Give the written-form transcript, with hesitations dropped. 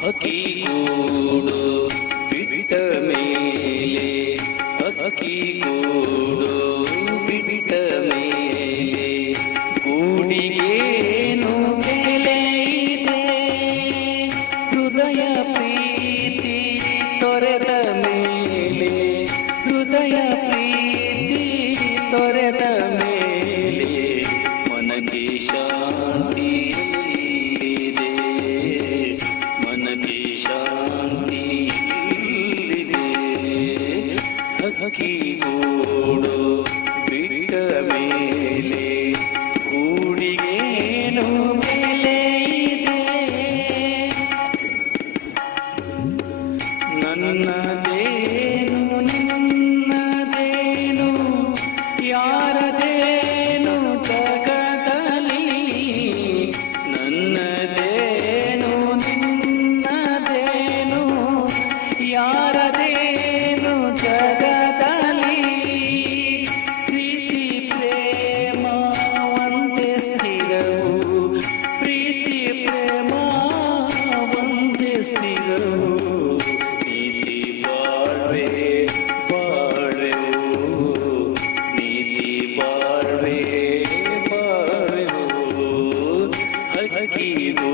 ಹಕ್ಕಿಗೂಡು ಬಿಟ್ಟ ಮೇಲೆ ಹಕ್ಕಿಗೂಡು ಬಿಟ್ಟ ಮೇಲೆ ಗೂಡಿಗೇನು ಬೆಲೆ ಇದೆ ಹೃದಯ ಪ್ರೀತಿ ತೊರೆದ ಮೇಲೆ ಹೃದಯ ಪ್ರೀತಿ ತೊರೆದ ಮೇಲೆ ಮನಕ್ಕೆ ಶಾಂತಿ ಇಲ್ಲಿದೆ ಮನಕ್ಕೆ ಶಾಂತಿ ಇಲ್ಲಿದೆ ಹಕ್ಕಿಗೂಡು ಬಿಟ್ಟ ಮೇಲೆ ಗೂಡಿಗೇನು ಬೆಲೆ ಇದೆ ನನ್ನದೇನು ನಿನ್ನದೇನು ಯಾರದೇನು ಜಗದಲ್ಲಿ ನನ್ನದೇನು ನಿನ್ನದೇನು ಯಾರದೇನು ಜಗದಲ್ಲಿ ಪ್ರೀತಿ ಪ್ರೇಮ ಒಂದೇ ಸ್ಥಿರವು ಪ್ರೀತಿ ಪ್ರೇಮ ಒಂದೇ ಸ್ಥಿರವು ನೀತಿ ಬಾಳ್ವೆ ಬಾಳ್ವೆವು ನೀತಿ ಬಾಳ್ವೆ ಬಾಳ್ವೆವು ಹಕ್ಕಿಗೂಡು